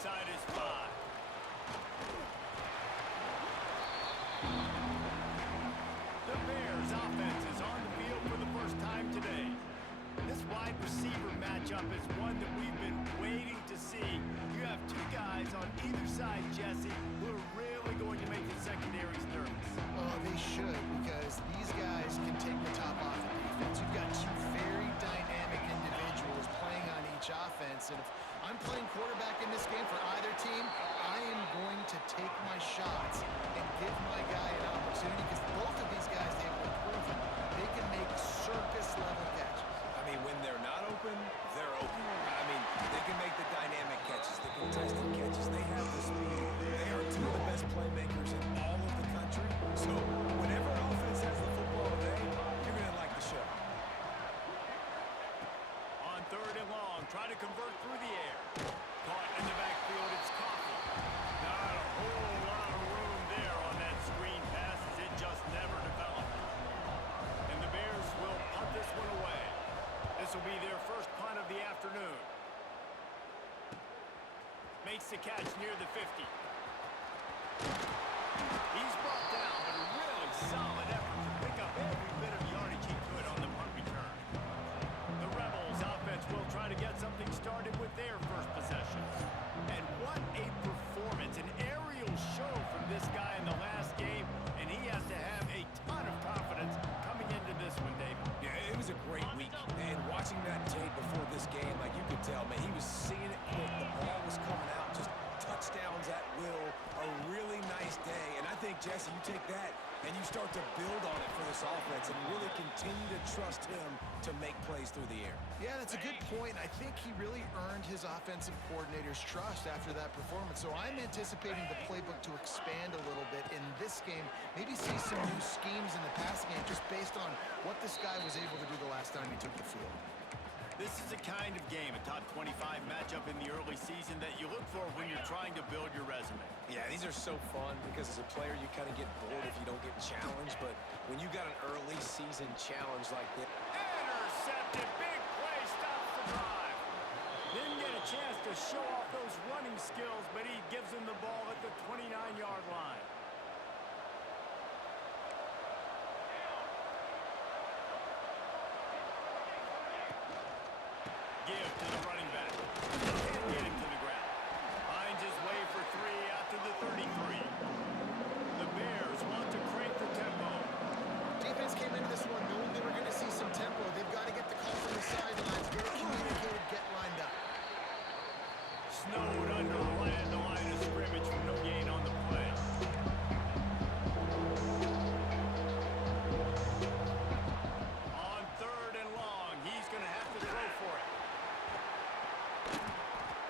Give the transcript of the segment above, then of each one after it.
inside his 5. The Bears offense is on the field for the first time today. This wide receiver matchup is one that we've been waiting to see. You have two guys on either side, Jesse, who are really going to make the secondaries nervous. Oh, they should, because these guys can take the top off the defense. You've got two very dynamic individuals playing on each offense, and if I'm playing quarterback in this game for either team, I am going to take my shots and give my guy an opportunity, because both of these guys, they have proven they can make circus-level catches. I mean, when they're not open, they're open. I mean, they can make the dynamic catches, the contested catches. They have the speed. They are two of the best playmakers in all of the country. So whenever an offense has the football today, you're going to like the show. On 3rd and long, try to convert through the air. Caught in the backfield, it's Coffee. Not a whole lot of room there on that screen pass as it just never developed. And the Bears will punt this one away. This will be their first punt of the afternoon. Makes the catch near the 50. He's brought down, but a really solid effort to pick up every bit of yardage he could on the punt return. The Rebels offense will try to get something started with their first possession. And what a performance, an aerial show from this guy in the last game, and he has to have a ton of confidence coming into this one, David. Yeah, it was a great week, and watching that tape before this game, like you could tell, man, he was seeing it quick. The ball was coming out, just touchdowns at will. A really nice day, and I think, Jesse, you take that and you start to build on it for this offense and really continue to trust him to make plays through the air. Yeah, that's a good point. I think he really earned his offensive coordinator's trust after that performance. So I'm anticipating the playbook to expand a little bit in this game. Maybe see some new schemes in the passing game just based on what this guy was able to do the last time he took the field. This is the kind of game, a top 25 matchup in the early season, that you look for when you're trying to build your resume. Yeah, these are so fun because as a player, you kind of get bored if you don't get challenged. But when you got an early season challenge like this. Intercepted, big play, stops the drive. Didn't get a chance to show off those running skills, but he gives him the ball at the 29-yard line. Give to the running back. Can't get him to the ground. Finds his way for 3 out to the 33. The Bears want to crank the tempo. Defense came into this one knowing they were going to see some tempo. They've got to get the call from the sidelines, get it communicated, get lined up. Snowed under the line of scrimmage for no gain on the play. On 3rd and long, he's going to have to throw for it.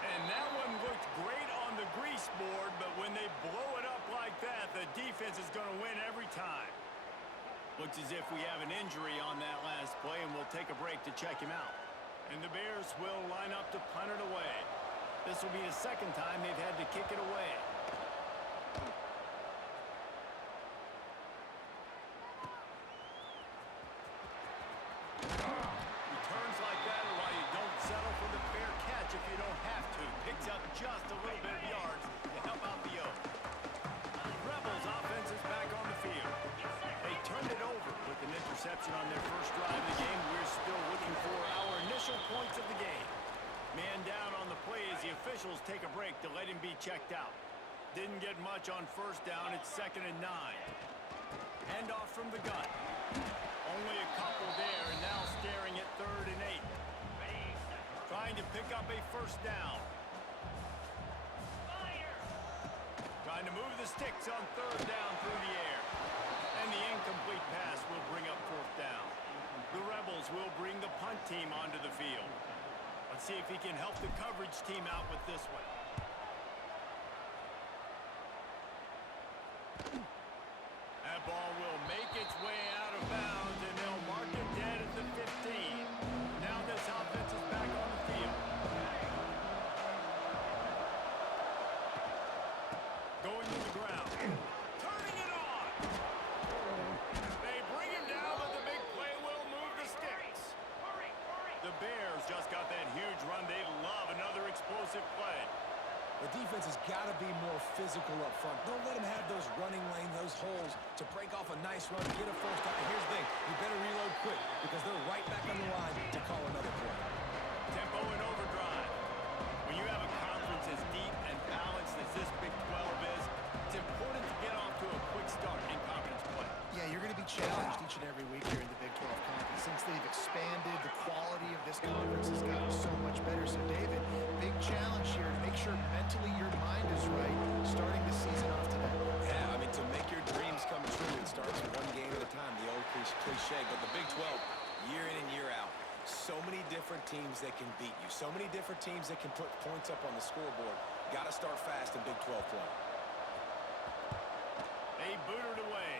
And that one looked great on the grease board, but when they blow it up like that, the defense is going to win every time. Looks as if we have an injury on that last play, and we'll take a break to check him out. And the Bears will line up to punt it away. This will be the second time they've had to kick it away. Returns like that are why you don't settle for the fair catch if you don't have to. Picks up just a little bit of yards to help out the Oaks. Rebels offense is back on the field. They turned it over with an interception on their first drive of the game. We're still looking for our initial points of the game. Man down on the play as the officials take a break to let him be checked out. Didn't get much on first down. It's 2nd and 9. Handoff from the gun. Only a couple there, and now staring at 3rd and 8. Trying to pick up a first down. Trying to move the sticks on 3rd down through the air. And the incomplete pass will bring up 4th down. The Rebels will bring the punt team onto the field. Let's see if he can help the coverage team out with this one. That ball will make its way out of bounds, and they'll mark it dead at the 15. Now this offense is back on the field. Going to the ground. Turning it on. They bring him down, but the big play will move the sticks. The Bears just got that huge run. They love another explosive play. The defense has got to be more physical up front. Don't let them have those running lanes, those holes to break off a nice run, get a first down. And here's the thing, you better reload quick because they're right back on the line to call another play. Tempo and overdrive. When you have a conference as deep and balanced as this Big 12 is, it's important to get off to a quick start in conference play. Yeah, you're going to be challenged each and every week here in the Big 12 Conference. Since they've expanded, the quality of this conference has gotten so much better. So, David, big challenge here to make sure mentally your mind is right starting the season off today. Yeah, I mean, to make your dreams come true, it starts one game at a time, the old cliche. But the Big 12, year in and year out, so many different teams that can beat you, so many different teams that can put points up on the scoreboard. Got to start fast in Big 12 play. They booted away.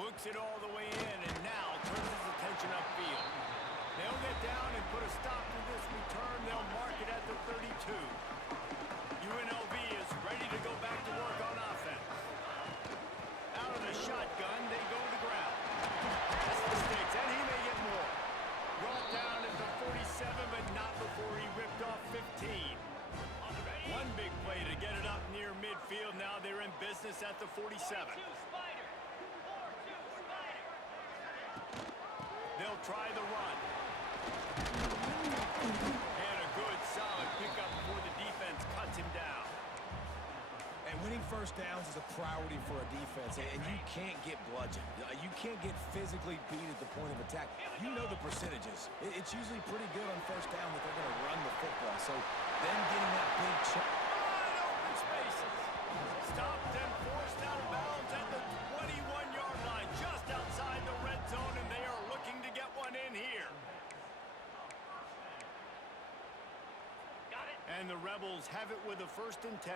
Books it all the way in, and now turns his attention upfield. They'll get down and put a stop to this return. They'll mark it at the 32. UNLV is ready to go back to work on offense. Out of the shotgun, they go to the ground. Pass the sticks, and he may get more. Brought down at the 47, but not before he ripped off 15. One big play to get it up near midfield. Now they're in business at the 47. They'll try the run. And a good, solid pickup before the defense cuts him down. And winning first downs is a priority for a defense, and you can't get bludgeoned. You can't get physically beat at the point of attack. You know the percentages. It's usually pretty good on first down that they're going to run the football. So them getting that big chunk. Wide open spaces. Stopped and forced out of bounds at the 21-yard line, just outside the red zone, and they are looking to get one in here. And the Rebels have it with a 1st and 10.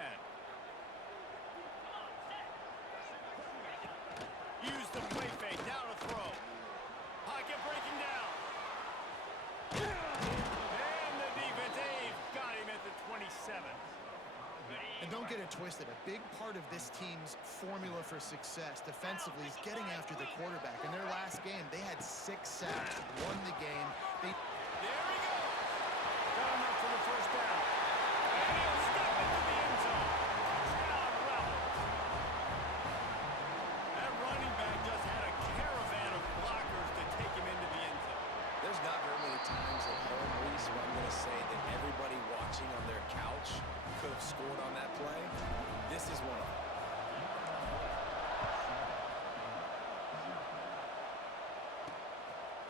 Use the play fake, now to throw. Pocket breaking down. And the defense, they've got him at the 27. And don't get it twisted. A big part of this team's formula for success defensively is getting after the quarterback. In their last game, they had 6 sacks, won the game. There he goes. Got him up for the first down. And he'll step into the end zone. Touchdown, Rebels. That running back just had a caravan of blockers to take him into the end zone. There's not very many times at home, Reese, where I'm going to say that everybody watching on their couch could have scored on that play. This is one of them.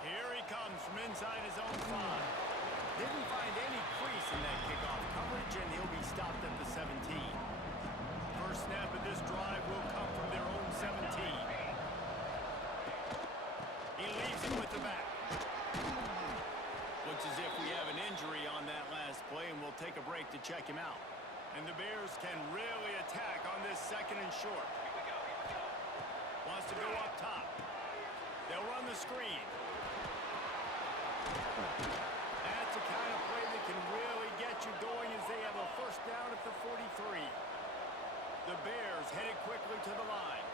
Here he comes from inside his own 5. Didn't find any crease in that kickoff coverage, and he'll be stopped at the 17. First snap of this drive will come from their own 17. He leaves it with the back. Looks as if we have an injury on that last play, and we'll take a break to check him out. And the Bears can really attack on this 2nd and short. Wants to go up top. They'll run the screen. That's the kind of play that can really get you going as they have a first down at the 43. The Bears headed quickly to the line.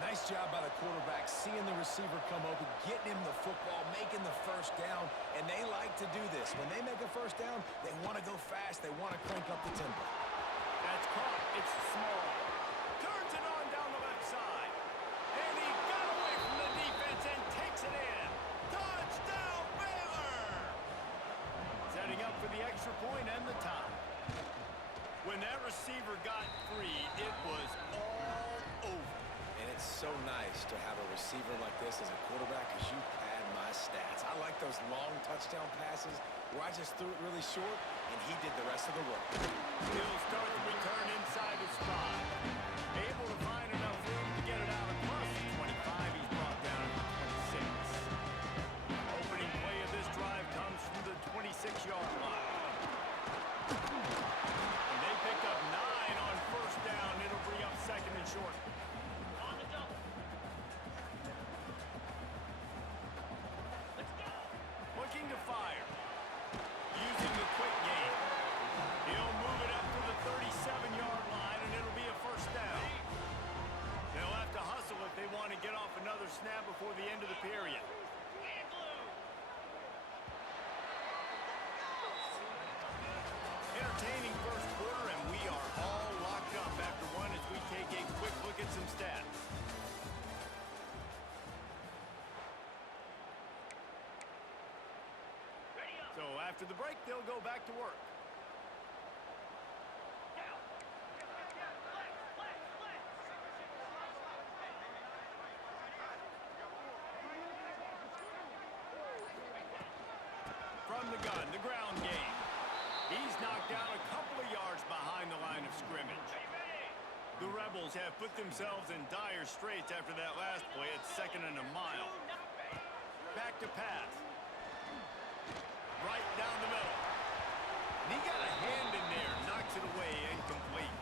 Nice job by the quarterback, seeing the receiver come open, getting him the football, making the first down, and they like to do this. When they make a first down, they want to go fast. They want to crank up the tempo. That's caught. It's small. Turns it on down the left side. And he got away from the defense and takes it in. Touchdown, Baylor! Setting up for the extra point and the tie. When that receiver got free, it was all over. And it's so nice to have a receiver like this as a quarterback because you pad my stats. I like those long touchdown passes where I just threw it really short and he did the rest of the work. He'll start the return inside his 5. Able to find enough room to get it out across the 25. He's brought down at the 26. Opening play of this drive comes from the 26-yard line. And they pick up 9 on first down. It'll bring up 2nd and short. Looking to fire. Using the quick game. He'll move it up to the 37-yard line, and it'll be a first down. After the break, they'll go back to work. From the gun, the ground game. He's knocked down a couple of yards behind the line of scrimmage. The Rebels have put themselves in dire straits after that last play at 2nd and a mile. Back to pass. Right down the middle. And he got a hand in there, knocks it away, incomplete.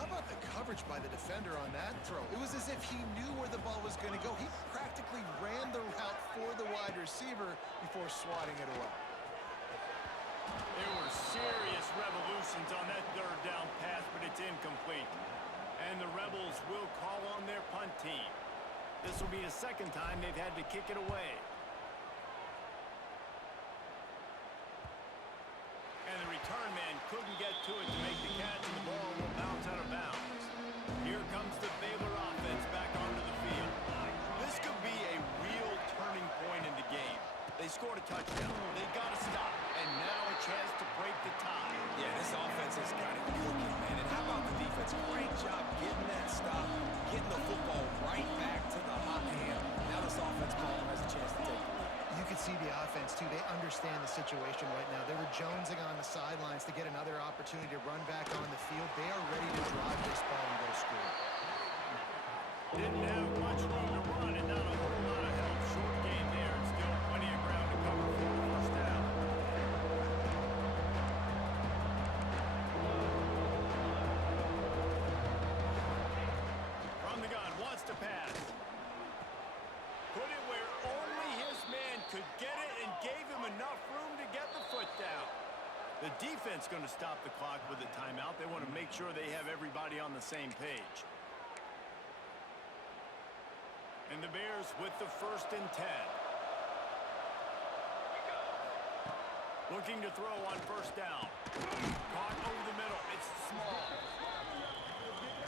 How about the coverage by the defender on that throw? It was as if he knew where the ball was going to go. He practically ran the route for the wide receiver before swatting it away. There were serious revolutions on that 3rd down pass, but it's incomplete. And the Rebels will call on their punt team. This will be the 2nd time they've had to kick it away. And the return man couldn't get to it to make the catch, and the ball will bounce out of bounds. Here comes the Baylor offense back onto the field. This could be a real turning point in the game. They scored a touchdown. They got to stop. And now a chance to break the tie. Yeah, this offense has got it cooking, man. And how about the defense? Great job getting that stop, getting the football right back to the hot hand. Now this offense ball has a chance to take the lead. You can see the offense, too. They understand the situation right now. They were jonesing on the sidelines to get another opportunity to run back on the field. They are ready to drive this ball and go score. Didn't have much room to run and not a whole lot of help. Short game there and still plenty of ground to cover for the 1st down. From the gun, wants to pass. Put it where only his man could get it and gave him enough room to get the foot down. The defense going to stop the clock with a timeout. They want to make sure they have everybody on the same page. And the Bears with the 1st and 10. Looking to throw on 1st down. Caught over the middle. It's small.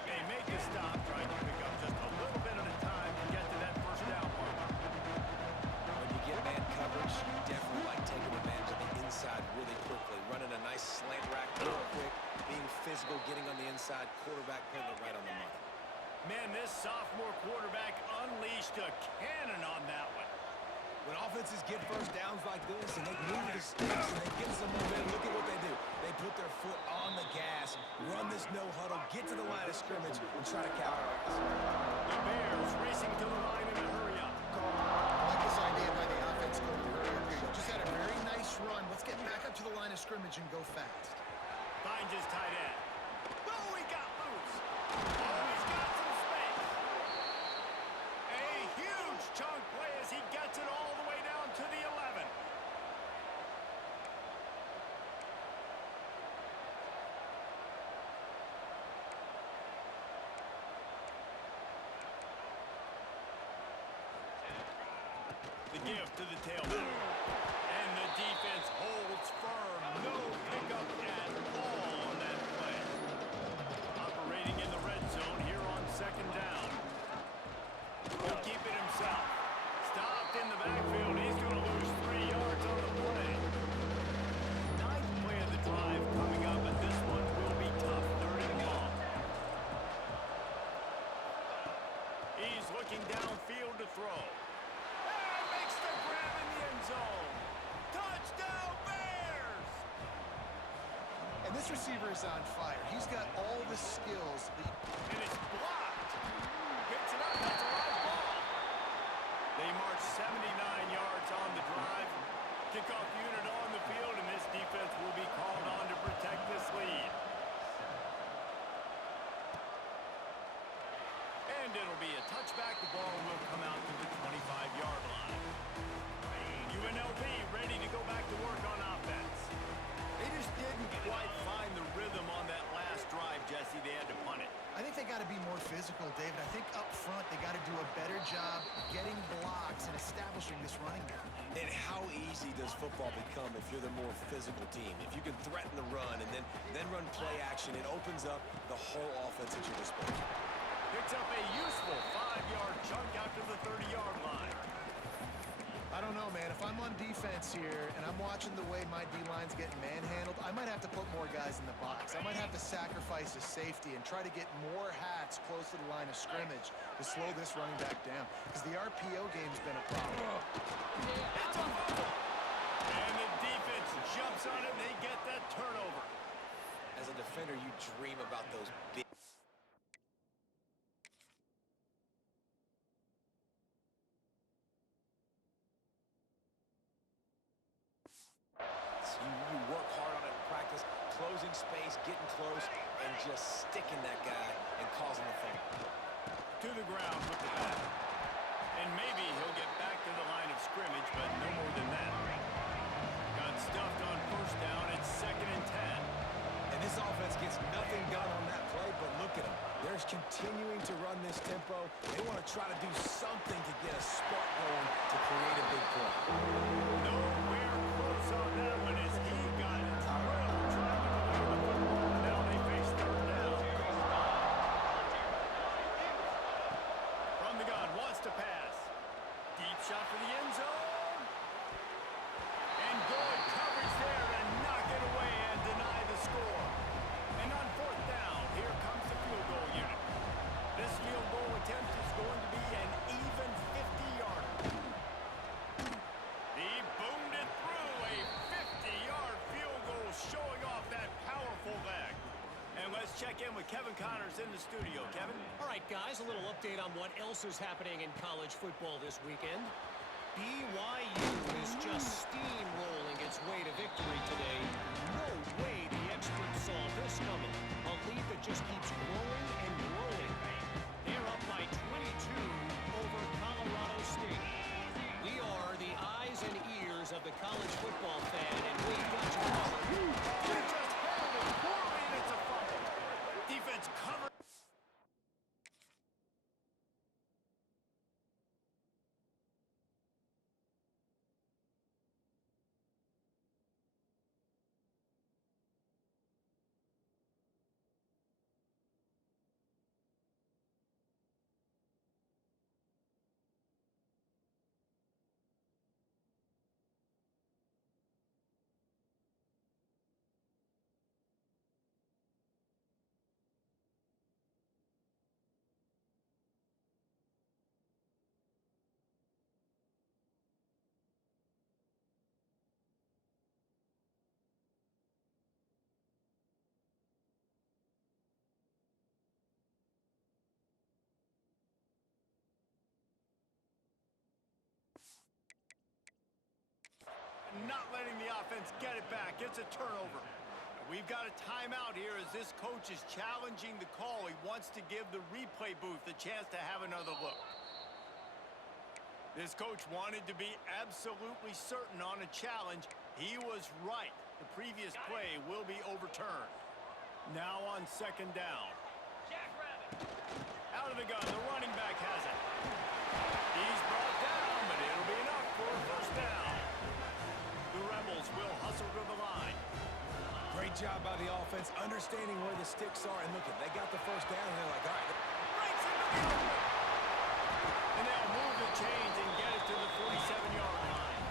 They make a stop, trying to pick up just a little bit at a time to get to that 1st down mark. When you get man coverage, you definitely like taking advantage of the inside really quickly. Running a nice slant rack real quick, being physical, getting on the inside, quarterback putting it right on the money. Man, this sophomore quarterback unleashed a cannon on that one. When offenses get 1st downs like this and they move the sticks and they get some momentum, look at what they do. They put their foot on the gas, run this no huddle, get to the line of scrimmage, and try to capitalize. The Bears racing to the line in a hurry up. I like this idea by the offense going to hurry up here. You just had a very nice run. Let's get back up to the line of scrimmage and go fast. Finds his tight end. Oh, he got loose. Oh, he's got some space. A huge chunk play as he gets it all the way down to the 11. The give to the tailback. And the defense holds firm. No pickup at all on that play. Operating in the red zone here on 2nd down. He'll keep it himself. Stopped in the backfield. He's going to lose 3 yards on the play. 9th play of the drive coming up, and this one will be tough. 3rd and long. He's looking downfield to throw. And makes the grab in the end zone. Touchdown, Bears! And this receiver is on fire. He's got all the skills. And it's blocked. Picks it up. That's a live ball. They march 79 yards on the drive. Kickoff unit on the field, and this defense will be called on to protect this lead. And it'll be a touchback. The ball will come out to the 25-yard line. UNLV ready to go back to work on offense. They just didn't quite find the rhythm on that last drive, Jesse. They had to punt it. I think they got to be more physical, David. I think up front they got to do a better job getting blocks and establishing this running game. And how easy does football become if you're the more physical team? If you can threaten the run and then run play action, it opens up the whole offense at your disposal. Picks up a useful 5-yard chunk out to the 30-yard line. I don't know know, man. If I'm on defense here and I'm watching the way my D-line's getting manhandled, I might have to put more guys in the box. I might have to sacrifice a safety and try to get more hats close to the line of scrimmage to slow this running back down, because the RPO game's been a problem. It's a fumble. And the defense jumps on it, and they get that turnover. As a defender, you dream about those big... You work hard on it in practice, closing space, getting close, and just sticking that guy and causing the fumble. To the ground with the bat. And maybe he'll get back to the line of scrimmage, but no more than that. Got stuffed on first down. It's 2nd and 10. And this offense gets nothing done on that play, but look at them. They're continuing to run this tempo. They want to try to do something to get a spark going to create a big play. Nowhere close on that one as he got drilled trying to deliver the football. Now they face 3rd down. From the gun, wants to pass. Deep shot for the end zone. And good coverage there to knock it away and deny the score. And on 4th down, here comes the field goal unit. This field goal attempt is going to be an even 50-yarder. He boomed it through, a 50-yard field goal showing off that powerful leg. And let's check in with Kevin Connors in the studio. Kevin? All right, guys, a little update on what else is happening in college football this weekend. BYU is just steamrolling its way to victory today. No way the experts saw this coming. A lead that just keeps growing and growing. They're up by 22 over Colorado State. We are the eyes and ears of the college football fan, and we've got you covered. They just held it poorly, and it's a fumble. Defense covered. Not letting the offense get it back. It's a turnover. We've got a timeout here as this coach is challenging the call. He wants to give the replay booth a chance to have another look. This coach wanted to be absolutely certain on a challenge. He was right. The previous play will be overturned. Now on 2nd down. Out of the gun, the running back has it. He's brought down, but it'll be enough for a 1st down. The Rebels will hustle to the line. Great job by the offense, understanding where the sticks are. And look, they got the 1st down, and they're like, all right. Breaks into the open. And they'll move the chains and get it to the 47-yard line.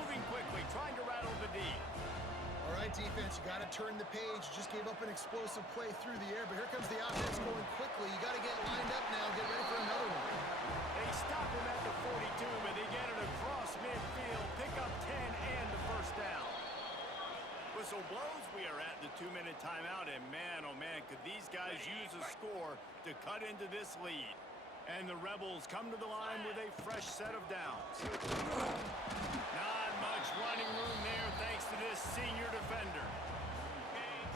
Moving quickly, trying to rattle the D. All right, defense, you got to turn the page. You just gave up an explosive play through the air, but here comes the offense going quickly. You got to get lined up now, get ready for another one. They stop him at the 42, but they get it across midfield, pick up 10 and the 1st down. Whistle blows, we are at the 2-minute timeout, and man, oh man, could these guys use a score to cut into this lead. And the Rebels come to the line with a fresh set of downs. Not much running room there thanks to this senior defender.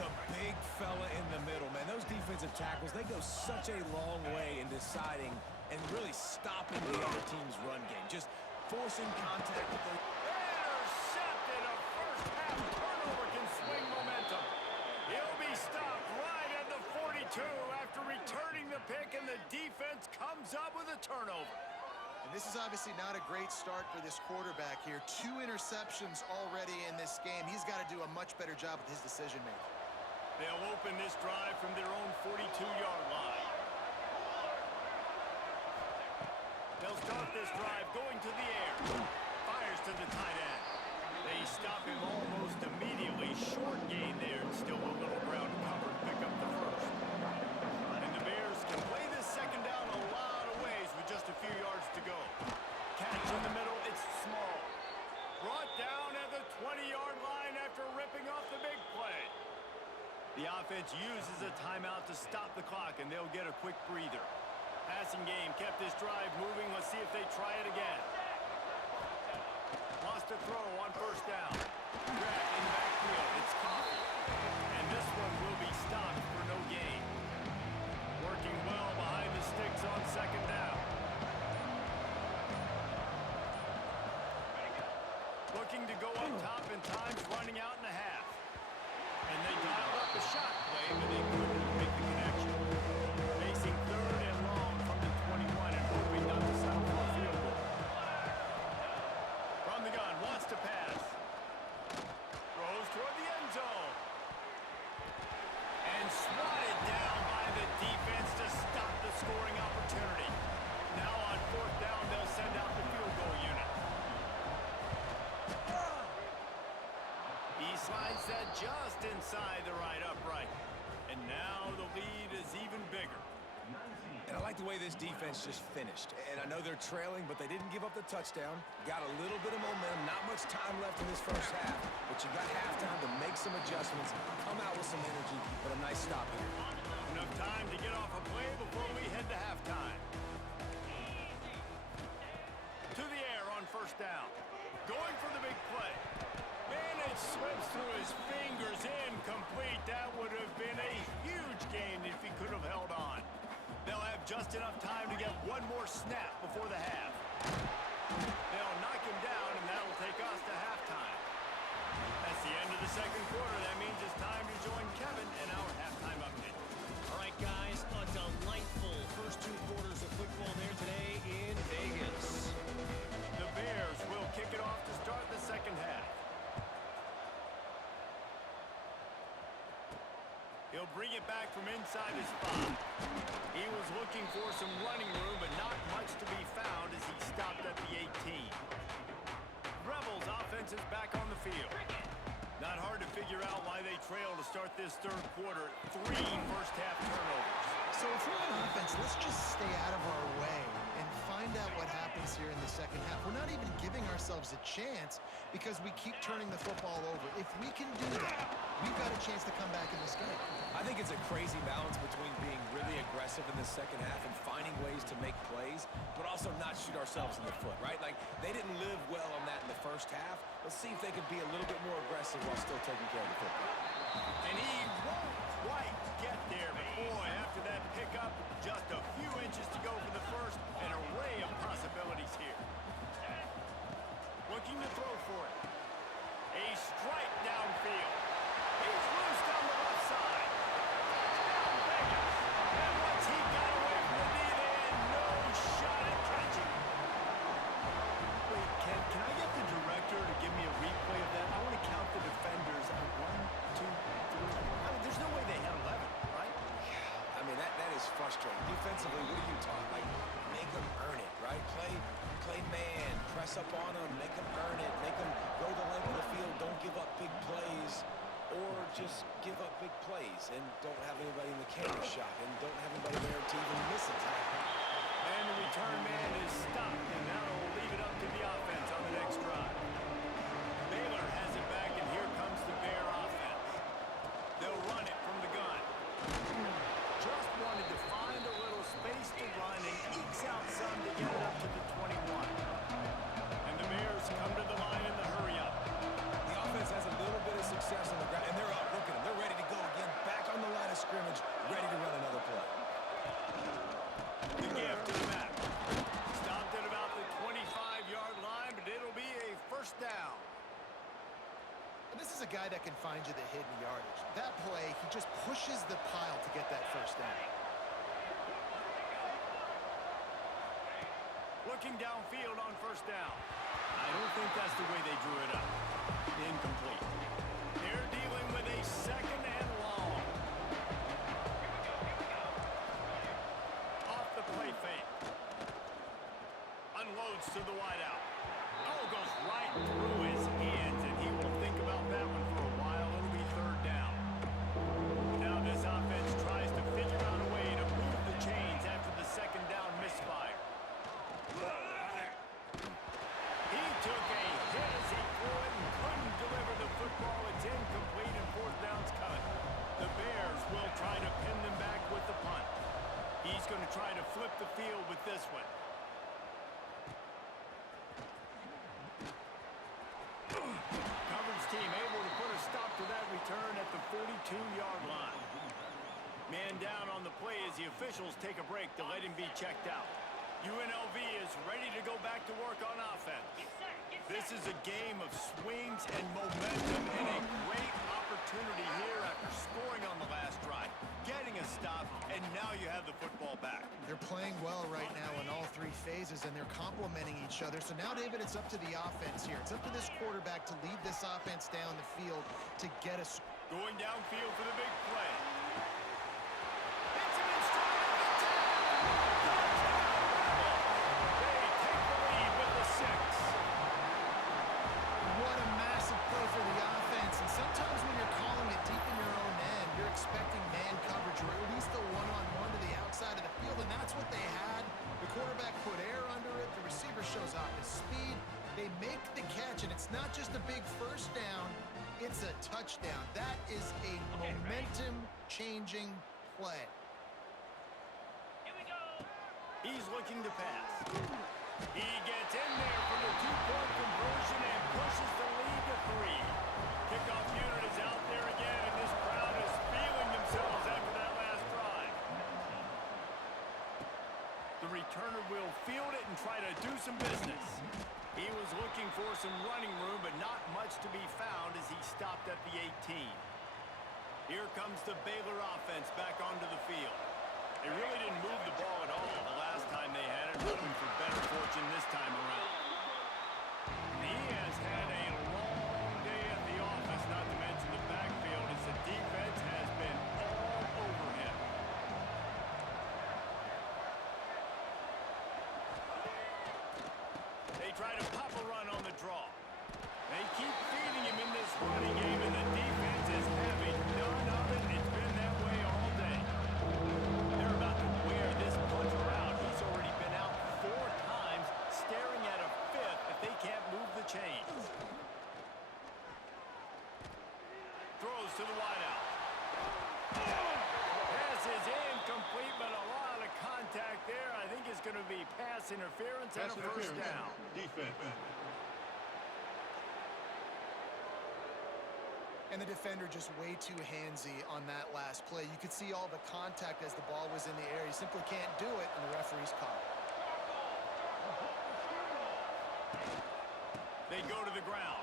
The big fella in the middle, man. Those defensive tackles, they go such a long way in deciding and really stopping the other team's run game. Just forcing contact with the... Intercepted. A first-half turnover can swing momentum. He'll be stopped right at the 42 after returning the pick, and the defense comes up with a turnover. And this is obviously not a great start for this quarterback here. 2 interceptions already in this game. He's got to do a much better job with his decision-making. They'll open this drive from their own 42-yard line. They'll start this drive going to the air. offense uses a timeout to stop the clock, and they'll get a quick breather. Passing game kept this drive moving. Let's see if they try it again. Lost a throw on first down. Grab in the backfield. It's Coffee. And this one will be stopped for no gain. Working well behind the sticks on second down. Looking to go up top, and time's running out in the half. And they dialed up the shot play, but they couldn't make the connection. Facing third and long from the 21 and hoping not to settle for a field goal. From the gun, wants to pass. Throws toward the end zone. And swatted down by the defense to stop the scoring opportunity. Now on fourth down, they'll send out the field goal unit. He slides that just inside the right upright. And now the lead is even bigger. And I like the way this defense just finished. And I know they're trailing, but they didn't give up the touchdown. Got a little bit of momentum. Not much time left in this first half. But you got halftime to make some adjustments, come out with some energy, but a nice stop here. Enough time to get off a play before we head to halftime. To the air on first down. Going for the big play. And it slips through his fingers, incomplete. That would have been a huge gain if he could have held on. They'll have just enough time to get one more snap before the half. They'll knock him down, and that'll take us to halftime. That's the end of the second quarter. That means it's time to join Kevin in our halftime update. All right, guys, a delightful first two quarters of football there today in Vegas. The Bears will kick it off to start the second half. He'll bring it back from inside his 5. He was looking for some running room, but not much to be found as he stopped at the 18. Rebels offense is back on the field. Not hard to figure out why they trail to start this third quarter. 3 first-half turnovers. So if we're on offense, let's just stay out of our way and find out what happens here in the second half. We're not even giving ourselves a chance because we keep turning the football over. If we can do that, we've got a chance to come back in this game. I think it's a crazy balance between being really aggressive in the second half and finding ways to make plays, but also not shoot ourselves in the foot, right? Like, they didn't live well on that in the first half. Let's see if they can be a little bit more aggressive while still taking care of the football. And he won't quite get there, but boy, after that pickup, just a few inches to go for the first. An array of possibilities here. Looking to throw for it. A strike downfield. He's loose down the left side. Touchdown Vegas. And once he got away from the knee, they had no shot at catching. Wait, can I get the director to give me a replay of that? I want to count the defenders. 1, 2, 3. I mean, there's no way they had 11, right? I mean, that is frustrating. Defensively, what are you taught? Like, make them earn it, right? Play man, press up on them, make them earn it, make them go the length of the field, don't give up big plays, or just give up big plays and don't have anybody in the camera shot and don't have anybody there to even miss a tackle. And the return man is stopped, and now we'll leave it up to the offense on the next drive. Baylor has it back, and here comes the Bear offense. They'll run it from the gun. Just wanted to find a little space to run and ekes out some to get it up to the 21. And the Bears come to the line in the hurry-up. The offense has a little bit of success on the ground, and they're up. Look at them. They're ready to go again. Back on the line of scrimmage, ready to run another play. The gift to the back. Stopped at about the 25-yard line, but it'll be a first down. And this is a guy that can find you the hidden yardage. That play, he just pushes the pile to get that first down. Looking downfield on first down. I don't think that's the way they drew it up. Incomplete. They're dealing with a second and long. Off the play fake. Unloads to the wideout. Oh, goes right through his hands, and he will think about that one for a while. It'll be third down. Now this offense tries to figure out a way to move the chains after the second down misfire. He took a hit as he threw it and couldn't deliver the football. It's incomplete and fourth down's coming. The Bears will this one. Coverage team able to put a stop to that return at the 42-yard line. Man down on the play as the officials take a break to let him be checked out. UNLV is ready to go back to work on offense. This is a game of swings and momentum and a great opportunity here after scoring on the last drive, getting a stop, and now you have the football back. They're playing well right now in all three phases, and they're complementing each other. So now, David, it's up to the offense here. It's up to this quarterback to lead this offense down the field to get us. Going downfield for the big play. What a massive play for the offense. And sometimes when you're calling it deep in your own end, you're expecting man coverage or at least a one-on-one to the outside of the field, and that's what they had. The quarterback put air under it. The receiver shows off his speed. They make the catch, and it's not just a big first down. It's a touchdown. That is a momentum-changing play. Here we go. He's looking to pass. He gets in there for the two-point conversion and pushes the lead to 3. Kickoff unit is out there again, and this crowd is feeling themselves after that last drive. The returner will field it and try to do some business. He was looking for some running room, but not much to be found as he stopped at the 18. Here comes the Baylor offense back onto the field. They really didn't move the ball at all the last time they had it, hoping for better fortune this time around. He has had a long day at the office, not to mention the backfield, as the defense has been all over him. They try to pop a run on the draw. They keep feeding him in this running game, and the defense is having none of it. It's been that way all day. They're about to wear this punter out. He's already been out 4 times, staring at a 5th if they can't move the chains. Throws to the wideout. Pass is incomplete, but a lot of contact there. I think it's going to be pass interference and a first down. Defense. And the defender just way too handsy on that last play. You could see all the contact as the ball was in the air. He simply can't do it, and the referee's call. They go to the ground.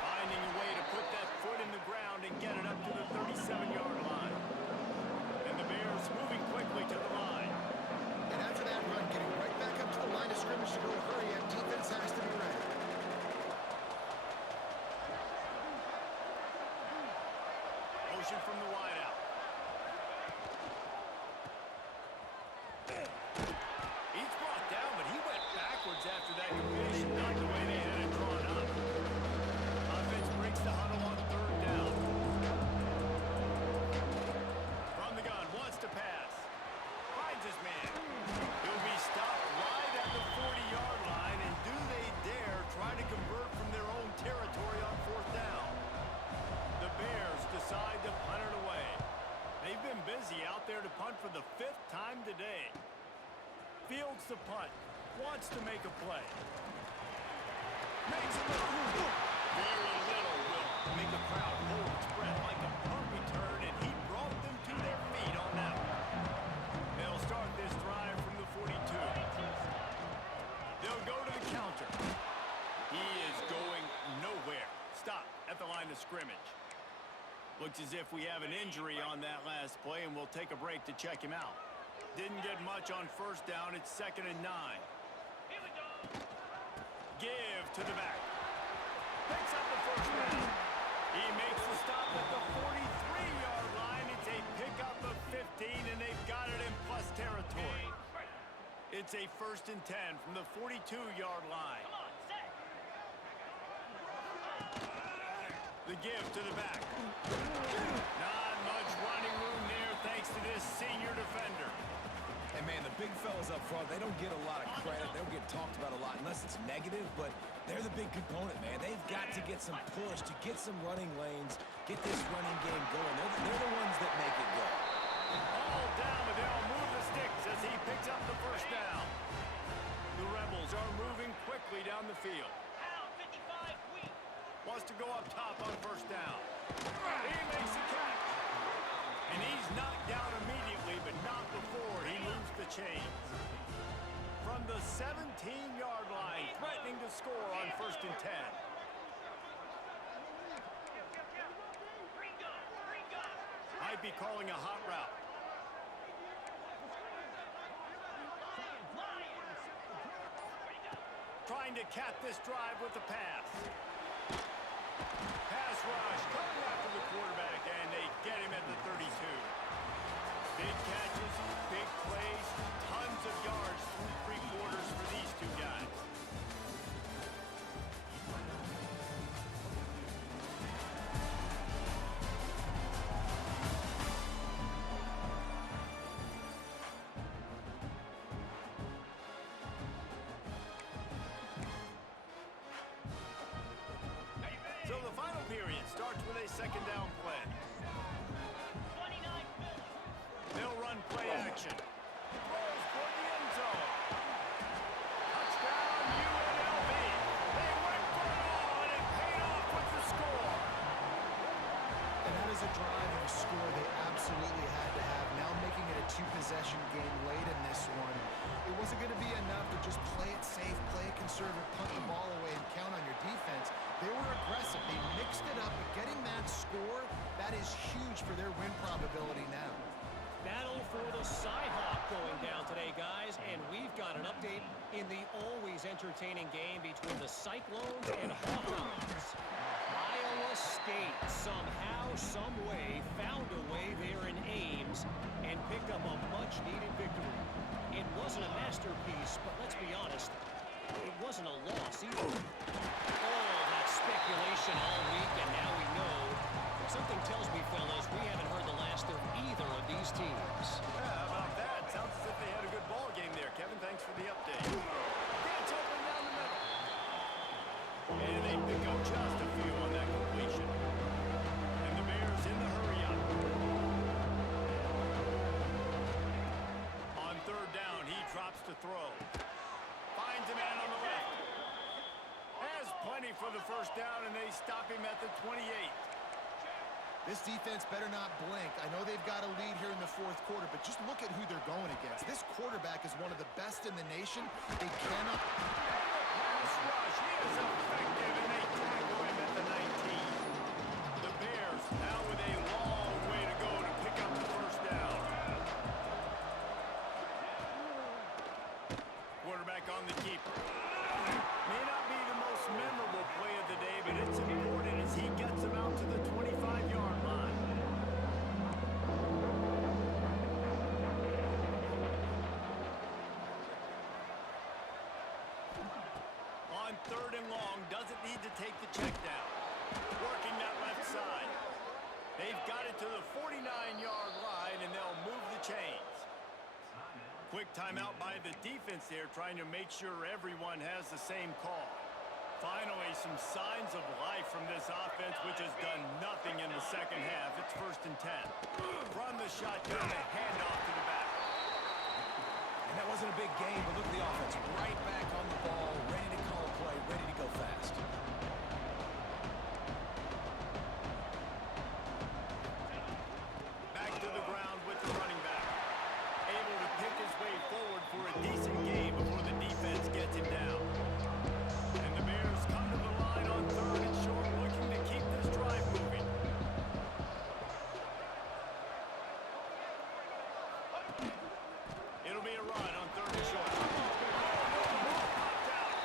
Finding a way to put that foot in the ground and get it up to the 37-yard line. And the Bears moving quickly to the line. And after that run, getting right back up to the line of scrimmage to go hurry up, defense has to be ready. Motion from the wideout. He's brought down, but he went backwards after that completion, not the way they had it drawn up. Offense breaks the huddle on 3rd down. From the gun, wants to pass. Finds his man. He'll be stopped right at the 40-yard line, and do they dare try to convert from their own territory on 4th down? The Bears decide to punt it away. They've been busy out there to punt for the 5th time today. Fields the punt. Wants to make a play. Makes a move. Very little will make a crowd hold its breath like a punt return, and he brought them to their feet on that one. They'll start this drive from the 42. They'll go to the counter. He is going nowhere. Stop at the line of scrimmage. Looks as if we have an injury on that last play, and we'll take a break to check him out. Didn't get much on 1st down. It's 2nd and 9. Here we go. Give to the back. Picks up the first down. He makes the stop at the 43-yard line. It's a pickup of 15, and they've got it in plus territory. It's a 1st and 10 from the 42-yard line. Come on, set. The give to the back. Not much running room there thanks to this senior defender. And, man, the big fellas up front, they don't get a lot of credit. They don't get talked about a lot unless it's negative, but they're the big component, man. They've got to get some push, to get some running lanes, get this running game going. They're the ones that make it go. All down, but they'll move the sticks as he picks picks up the first down. The Rebels are moving quickly down the field. Wants to go up top on first down. He makes the catch. And he's knocked down immediately, but not before he moves the chains. From the 17-yard line, threatening to score on 1st and 10. Might be calling a hot route. Trying to cap this drive with the pass. Pass rush coming after the quarterback, and they get him at the 32. Big catches, big plays, tons of yards through 3 quarters for these two guys. So the final period starts with a 2nd down play. They'll run play action. Throws for the end zone. Touchdown, UNLV. They went for it all, and it paid off with the score. And that is a drive and a score they absolutely had to have. Now making it a 2-possession game late in this one. It wasn't going to be enough to just play it safe, play it conservative, punt the ball away, and count on your defense. They were aggressive. They mixed it up, but getting that score, that is huge for their win probability now. Battle for the Cyhawk going down today, guys, and we've got an update in the always entertaining game between the Cyclones and Hawkeyes. Iowa State somehow, some way, found a way there in Ames and picked up a much-needed victory. It wasn't a masterpiece, but let's be honest, it wasn't a loss either. Oh, that speculation all week, and now we know. Something tells me, fellas, we haven't heard the last of either of these teams. Yeah, how about that? Sounds as if they had a good ball game there, Kevin. Thanks for the update. Gets open down the middle. And they pick up just a few on that completion. And the Bears in the hurry up. On 3rd down, he drops to throw. Finds a man on the left. Has plenty for the first down, and they stop him at the 28. This defense better not blink. I know they've got a lead here in the 4th quarter, but just look at who they're going against. This quarterback is one of the best in the nation. They cannot... Pass rush. He is effective, and they tackle him at the 19. The Bears now with a long way to go to pick up the first down. Quarterback on the keeper. May not be the most memorable play of the day, but it's important as he gets them out to the 25-yard line. On 3rd and long, doesn't need to take the check down. Working that left side. They've got it to the 49-yard line, and they'll move the chains. Quick timeout by the defense there, trying to make sure everyone has the same call. Finally, some signs of life from this offense, which has done nothing in the 2nd half. It's 1st and 10. From the shotgun, a handoff to the back. And that wasn't a big game, but look at the offense. Right back on the ball, ready to call a play, ready to go fast. Back to the ground with the running back. Able to pick his way forward for a decent game before the defense gets him down. And the Bears come to the line on 3rd and short, looking to keep this drive moving. It'll be a run on 3rd and short. Popped out.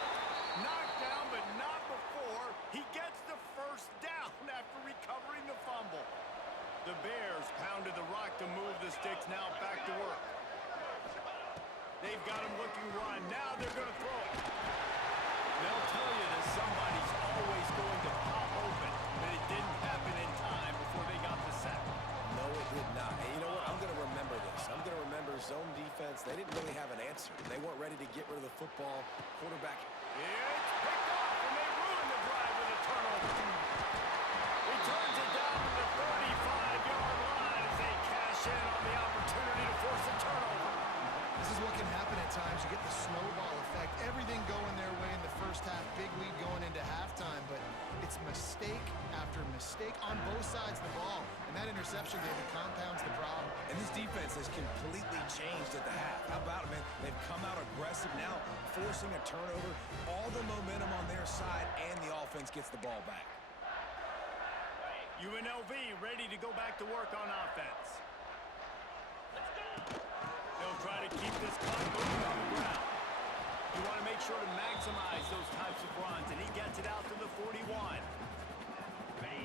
Knocked down, but not before he gets the first down after recovering the fumble. The Bears pounded the rock to move the sticks, now back to work. They've got him looking run. Now they're going to throw it. They'll tell you that somebody's always going to pop open, but it didn't happen in time before they got the sack. No, it did not. And you know what? I'm going to remember this. I'm going to remember zone defense. They didn't really have an answer. They weren't ready to get rid of the football. Quarterback. It's picked off, and they ruin the drive with a turnover. He turns it down to the 35-yard line as they cash in on the opportunity to force a turnover. This is what can big lead going into halftime, but it's mistake after mistake on both sides of the ball. And that interception, David, compounds the problem. And this defense has completely changed at the half. How about it, man? They've come out aggressive now, forcing a turnover, all the momentum on their side, and the offense gets the ball back. UNLV ready to go back to work on offense. They'll try to keep this clock moving on the ground. You want to make sure to maximize those types of runs, and he gets it out to the 41.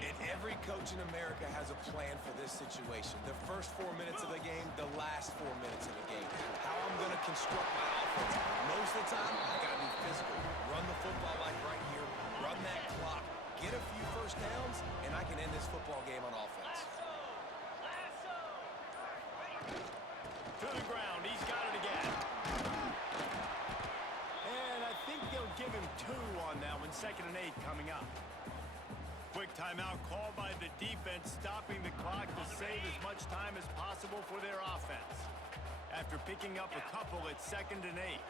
And every coach in America has a plan for this situation. The first 4 minutes of the game, the last 4 minutes of the game. How I'm going to construct my offense. Most of the time, I got to be physical. Run the football like right here. Run that clock. Get a few first downs, and I can end this football game on offense. To the ground. He's got it again. And I think they'll give him 2 on that one. 2nd and 8 coming up. Quick timeout called by the defense, stopping the clock to save as much time as possible for their offense. After picking up a couple, it's 2nd and 8.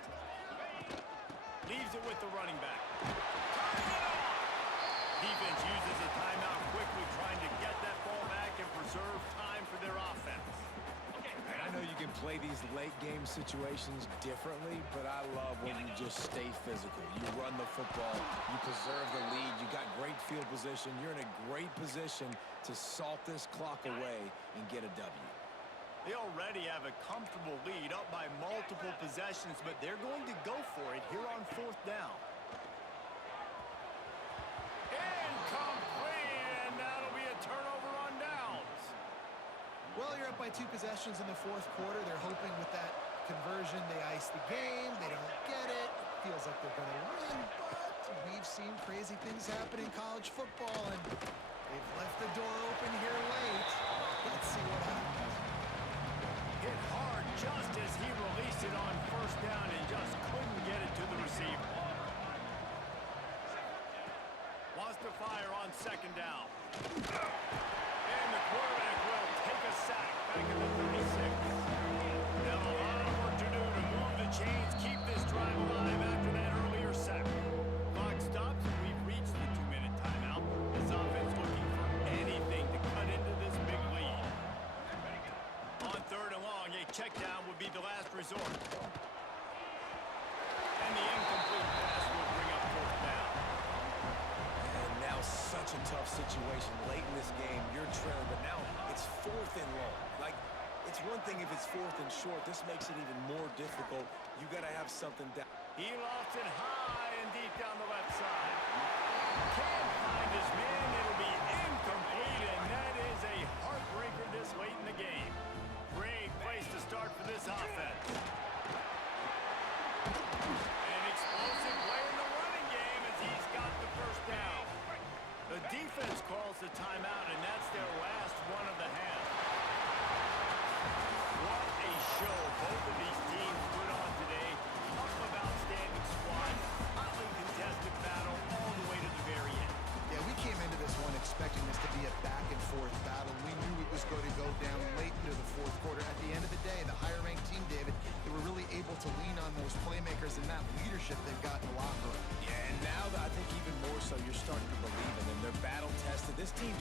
Leaves it with the running back. Defense uses a timeout quickly, trying to get that ball back and preserve time for their offense. And I know you can play these late-game situations differently, but I love when you just stay physical. You run the football, you preserve the lead, you got great field position, you're in a great position to salt this clock away and get a W. They already have a comfortable lead, up by multiple possessions, but they're going to go for it here on 4th down. Incomplete, and that'll be a turnover on downs. Well, you're up by 2 possessions in the 4th quarter. They're hoping with that conversion they ice the game. They don't get it. Feels like they're going to win, but we've seen crazy things happen in college football, and they've left the door open here late. Let's see what happens. Hit hard just as he released it on 1st down and just couldn't get it to the receiver. Wants to fire on 2nd down. And the quarterback will take a sack back at the 36. Now a lot of work to do to move the chains, keep this drive alive after that earlier sack. Clock stops, and we've reached the 2-minute timeout. This offense looking for anything to cut into this big lead. On 3rd and long, a check down would be the last resort. And the incomplete pass will bring up 4th down. And now such a tough situation late in this game. You're trailing, but now it's 4th and long. Like, it's one thing if it's 4th and short. This makes it even more difficult. You got to have something down. He lofts it high and deep down the left side. Can't find his man. It'll be incomplete, and that is a heartbreaker this late in the game. Great place to start for this offense. An explosive play in the running game as he's got the 1st down. The defense calls the timeout, and that's their last one of the half. What a show both of these teams put on today. Couple of outstanding squads, hotly contested battle all the way to the very end. Yeah, we came into this one expecting this to be a back-and-forth battle. We knew it was going to go down late into the 4th quarter. At the end of the day, the higher-ranked team, David, they were really able to lean on those playmakers and that leadership they've got in the locker room. Yeah, and now I think even more so, you're starting to believe in them. They're battle-tested. This team